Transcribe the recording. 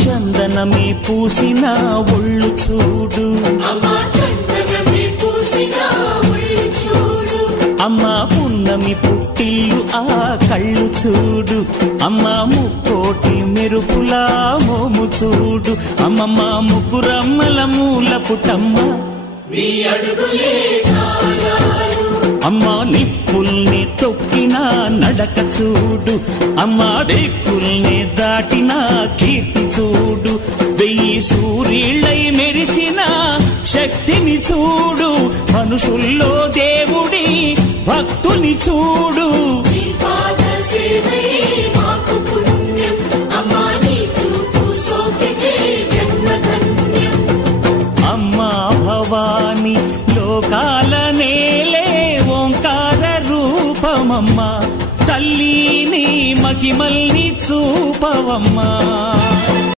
చందనమే పూసిన ఒళ్ళు చూడు, అమ్మా పున్నమి పుట్టిల్లు ఆ కళ్ళు చూడు, అమ్మా ముక్కోటి మెరుపులా మోము చూడు, అమ్మమ్మ ముగ్గురమ్మల మూల పుట్టమ్మ అమ్మా నిప్పుల్ని తొక్కిన నడక చూడు, అమ్మా దిక్కుల్ని దాటిన కీర్తి చూడు, 1000 సూర్యుళ్ళై మెరిసిన శక్తిని చూడు, మనుషుల్లో దేవుడి భక్తుని చూడు. అమ్మా భవాని లోకాల నేలే ఓంకార రూపమమ్మా, తల్లిని మహిమల్ని చూపవమ్మా.